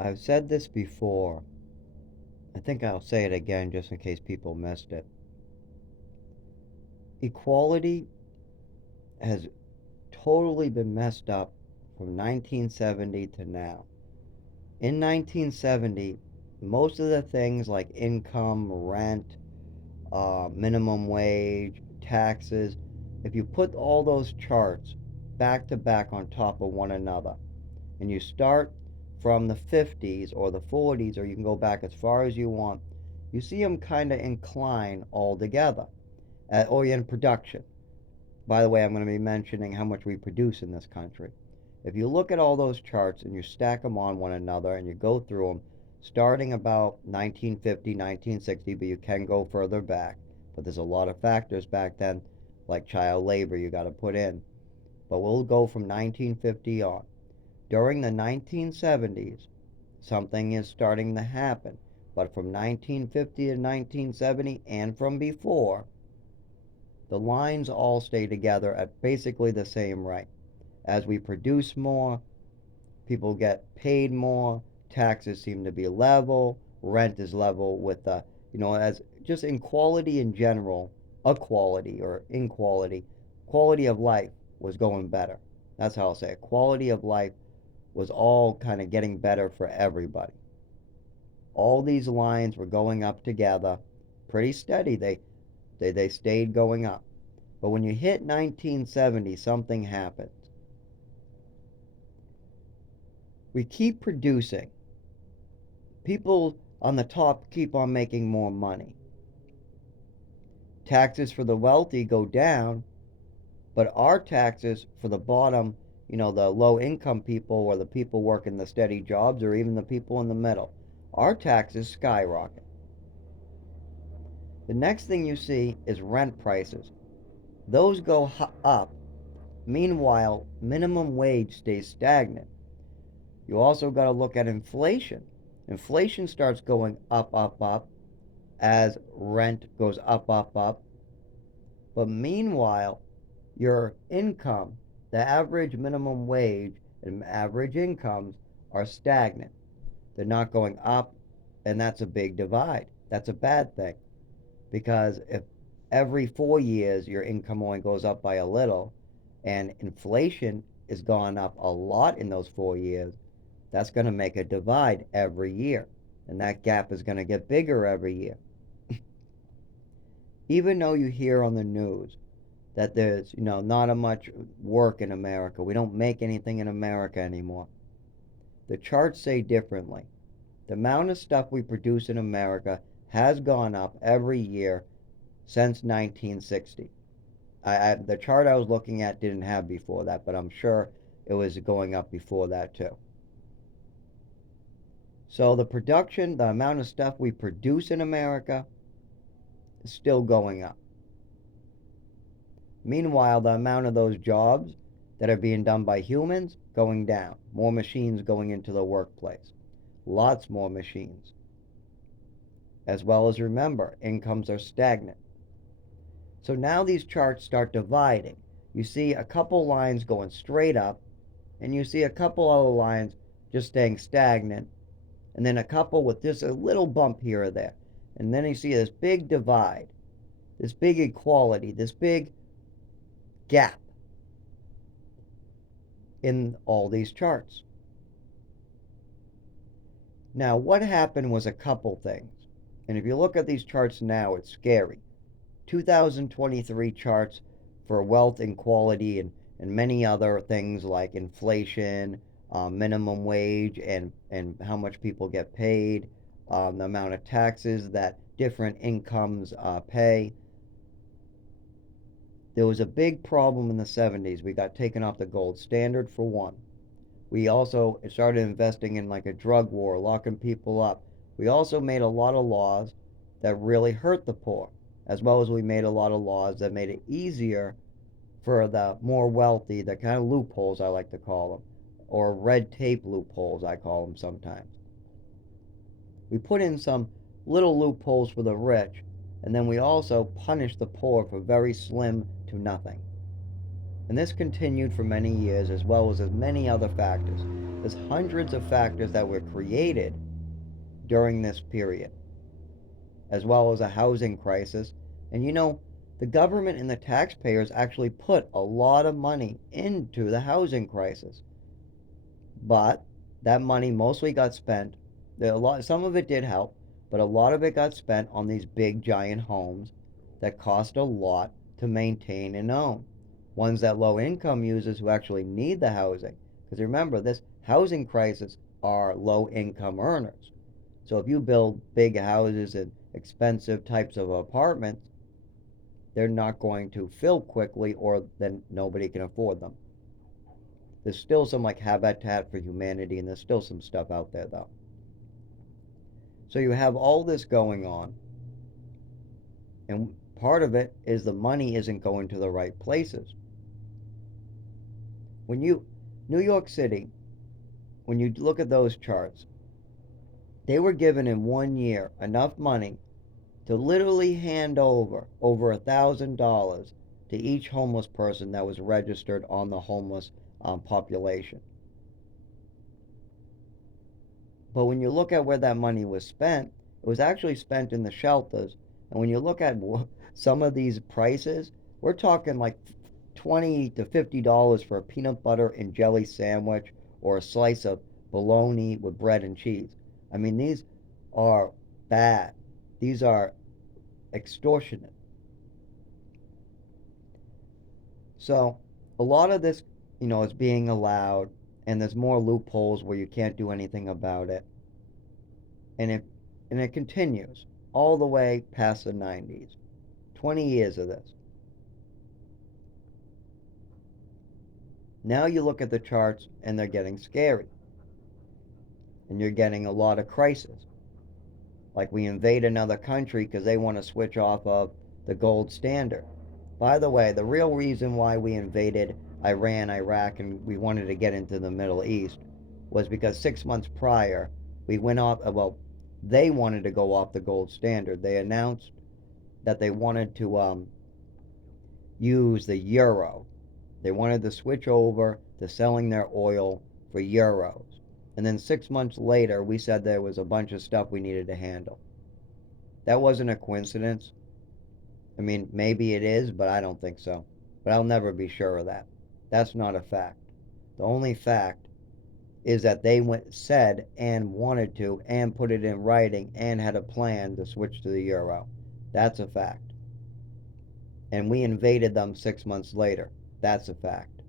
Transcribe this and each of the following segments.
I've said this before. I think I'll say it again just in case people missed it. Equality has totally been messed up from 1970 to now. In 1970, most of the things like income, rent, minimum wage, taxes, if you put all those charts back to back on top of one another, and you start from the 50s or the 40s, or you can go back as far as you want, you see them kind of incline all together, or in production. By the way, I'm going to be mentioning how much we produce in this country. If you look at all those charts and you stack them on one another and you go through them, starting about 1950, 1960, but you can go further back. But there's a lot of factors back then, like child labor, you got to put in. But we'll go from 1950 on. During the 1970s, something is starting to happen. But from 1950 to 1970 and from before, the lines all stay together at basically the same rate. As we produce more, people get paid more, taxes seem to be level, rent is level with the, as just in quality in general, equality or inequality, quality of life was going better. That's how I'll say it. Quality of life was all kind of getting better for everybody. All these lines were going up together, pretty steady. They stayed going up. But when you hit 1970, something happened. We keep producing. People on the top keep on making more money. Taxes for the wealthy go down, but our taxes for the bottom, the low income people or the people working the steady jobs or even the people in the middle, our taxes skyrocket. The next thing you see is rent prices. Those go up. Meanwhile, minimum wage stays stagnant. You also got to look at inflation. Inflation starts going up, up, up as rent goes up, up, up. But meanwhile, your income, the average minimum wage and average incomes are stagnant. They're not going up, and that's a big divide. That's a bad thing because if every 4 years your income only goes up by a little and inflation is gone up a lot in those 4 years, that's going to make a divide every year. And that gap is going to get bigger every year. Even though you hear on the news that there's, not a much work in America, we don't make anything in America anymore, the charts say differently. The amount of stuff we produce in America has gone up every year since 1960. The chart I was looking at didn't have before that, but I'm sure it was going up before that too. So the production, the amount of stuff we produce in America is still going up. Meanwhile, the amount of those jobs that are being done by humans going down. More machines going into the workplace. Lots more machines. As well as remember, incomes are stagnant. So now these charts start dividing. You see a couple lines going straight up, and you see a couple other lines just staying stagnant, and then a couple with just a little bump here or there. And then you see this big divide, this big equality, this big gap in all these charts. Now, what happened was a couple things. And if you look at these charts now, it's scary. 2023 charts for wealth inequality and many other things like inflation, minimum wage, and how much people get paid, the amount of taxes that different incomes pay. There was a big problem in the 70s. We got taken off the gold standard for one. We also started investing in like a drug war, locking people up. We also made a lot of laws that really hurt the poor, as well as we made a lot of laws that made it easier for the more wealthy, the kind of loopholes I like to call them, or red tape loopholes I call them sometimes. We put in some little loopholes for the rich, and then we also punished the poor for very slim to nothing. And this continued for many years, as well as many other factors. There's hundreds of factors that were created during this period, as well as a housing crisis. And the government and the taxpayers actually put a lot of money into the housing crisis. But that money mostly got spent. Some of it did help, but a lot of it got spent on these big giant homes that cost a lot to maintain and own. Ones that low income users who actually need the housing. Because remember, this housing crisis are low income earners. So if you build big houses and expensive types of apartments, they're not going to fill quickly, or then nobody can afford them. There's still some like Habitat for Humanity, and there's still some stuff out there though. So you have all this going on, and part of it is the money isn't going to the right places. New York City, when you look at those charts, they were given in 1 year enough money to literally hand over $1,000 to each homeless person that was registered on the homeless population. But when you look at where that money was spent, it was actually spent in the shelters. And when you look at some of these prices, we're talking like $20 to $50 for a peanut butter and jelly sandwich or a slice of bologna with bread and cheese. I mean, these are bad. These are extortionate. So a lot of this, is being allowed, and there's more loopholes where you can't do anything about it. And it continues all the way past the 90s. 20 years of this. Now you look at the charts and they're getting scary. And you're getting a lot of crisis. Like we invade another country because they want to switch off of the gold standard. By the way, the real reason why we invaded Iran, Iraq, and we wanted to get into the Middle East was because 6 months prior, we went off, they wanted to go off the gold standard. They announced that they wanted to use the euro. They wanted to switch over to selling their oil for euros. And then 6 months later, we said there was a bunch of stuff we needed to handle. That wasn't a coincidence. I mean, maybe it is, but I don't think so. But I'll never be sure of that. That's not a fact. The only fact is that they said and wanted to and put it in writing and had a plan to switch to the euro. That's a fact. And we invaded them 6 months later. That's a fact.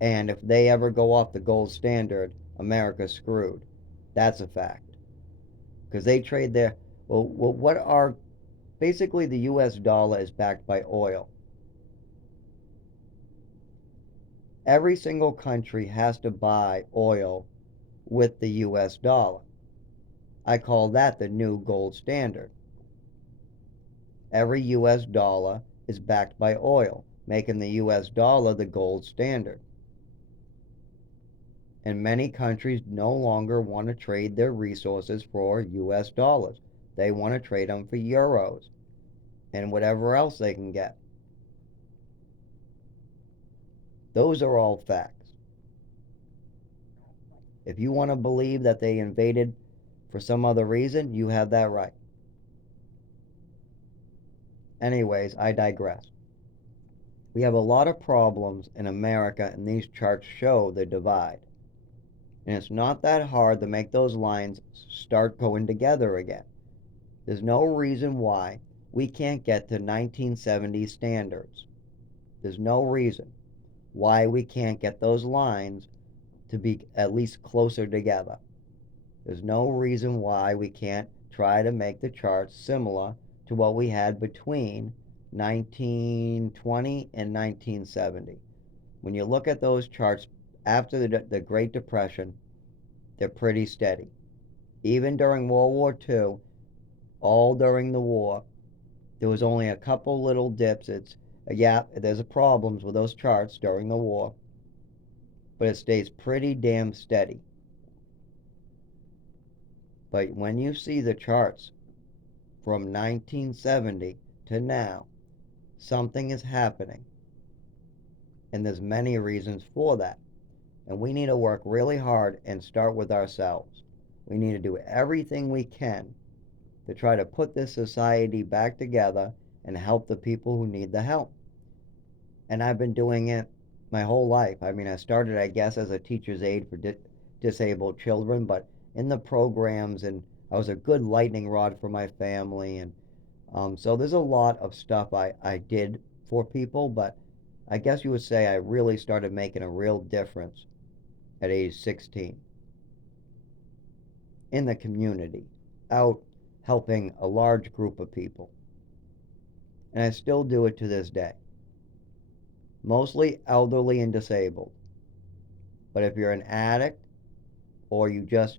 And if they ever go off the gold standard, America's screwed. That's a fact. Because they trade their, what are, basically the US dollar is backed by oil. Every single country has to buy oil with the US dollar. I call that the new gold standard. Every US dollar is backed by oil, making the US dollar the gold standard. And many countries no longer want to trade their resources for US dollars. They want to trade them for euros and whatever else they can get. Those are all facts. If you want to believe that they invaded for some other reason, you have that right. Anyways, I digress. We have a lot of problems in America, and these charts show the divide. And it's not that hard to make those lines start going together again. There's no reason why we can't get to 1970 standards. There's no reason why we can't get those lines to be at least closer together. There's no reason why we can't try to make the charts similar to what we had between 1920 and 1970. When you look at those charts after the Great Depression, they're pretty steady. Even during World War II, all during the war, there was only a couple little dips. There's problems with those charts during the war, but it stays pretty damn steady. But when you see the charts from 1970 to now, something is happening. And there's many reasons for that. And we need to work really hard and start with ourselves. We need to do everything we can to try to put this society back together and help the people who need the help. And I've been doing it my whole life. I mean, I started, I guess, as a teacher's aide for disabled children, but in the programs, and I was a good lightning rod for my family. And so there's a lot of stuff I did for people, but I guess you would say I really started making a real difference at age 16 in the community, out helping a large group of people. And I still do it to this day. Mostly elderly and disabled. But if you're an addict or you just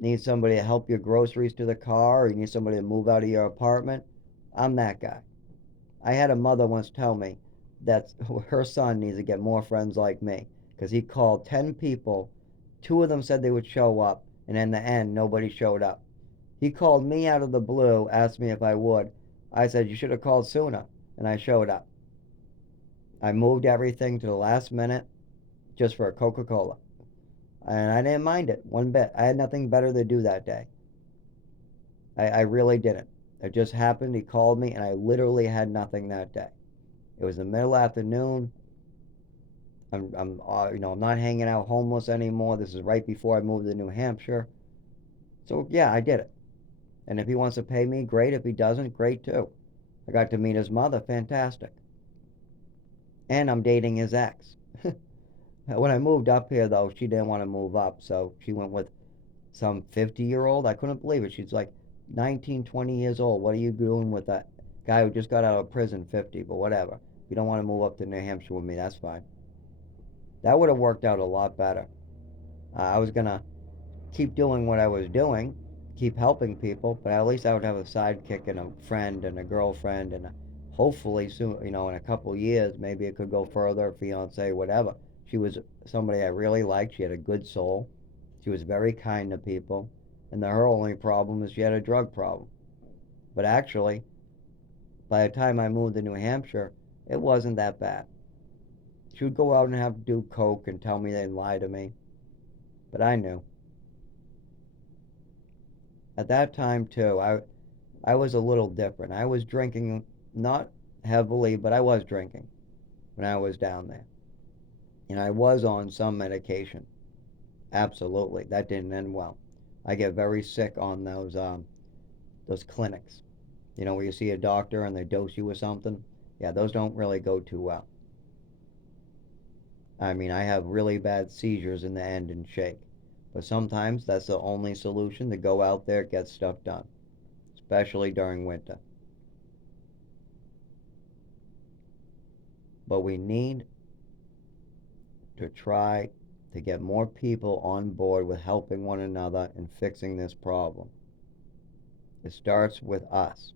need somebody to help your groceries to the car or you need somebody to move out of your apartment, I'm that guy. I had a mother once tell me that her son needs to get more friends like me because he called 10 people. Two of them said they would show up, and in the end, nobody showed up. He called me out of the blue, asked me if I would. I said, "You should have called sooner," and I showed up. I moved everything to the last minute just for a Coca Cola. And I didn't mind it one bit. I had nothing better to do that day. I really didn't. It just happened. He called me, and I literally had nothing that day. It was the middle afternoon. I'm not hanging out homeless anymore. This is right before I moved to New Hampshire. So yeah, I did it. And if he wants to pay me, great. If he doesn't, great too. I got to meet his mother, fantastic. And I'm dating his ex. When I moved up here, though, she didn't want to move up, so she went with some 50-year-old. I couldn't believe it. She's like 19, 20 years old. What are you doing with that guy who just got out of prison, 50? But whatever. If you don't want to move up to New Hampshire with me, that's fine. That would have worked out a lot better. I was going to keep doing what I was doing, keep helping people, but at least I would have a sidekick and a friend and a girlfriend and hopefully soon, in a couple of years, maybe it could go further, fiance, whatever. She was somebody I really liked. She had a good soul. She was very kind to people. And her only problem is she had a drug problem. But actually, by the time I moved to New Hampshire, it wasn't that bad. She would go out and have to do coke and tell me they'd lie to me. But I knew. At that time, too, I was a little different. I was drinking, not heavily, but I was drinking when I was down there. And I was on some medication. Absolutely. That didn't end well. I get very sick on those clinics. Where you see a doctor and they dose you with something. Yeah, those don't really go too well. I mean, I have really bad seizures in the end and shake. But sometimes that's the only solution, to go out there, get stuff done, especially during winter. But we need to try to get more people on board with helping one another and fixing this problem. It starts with us.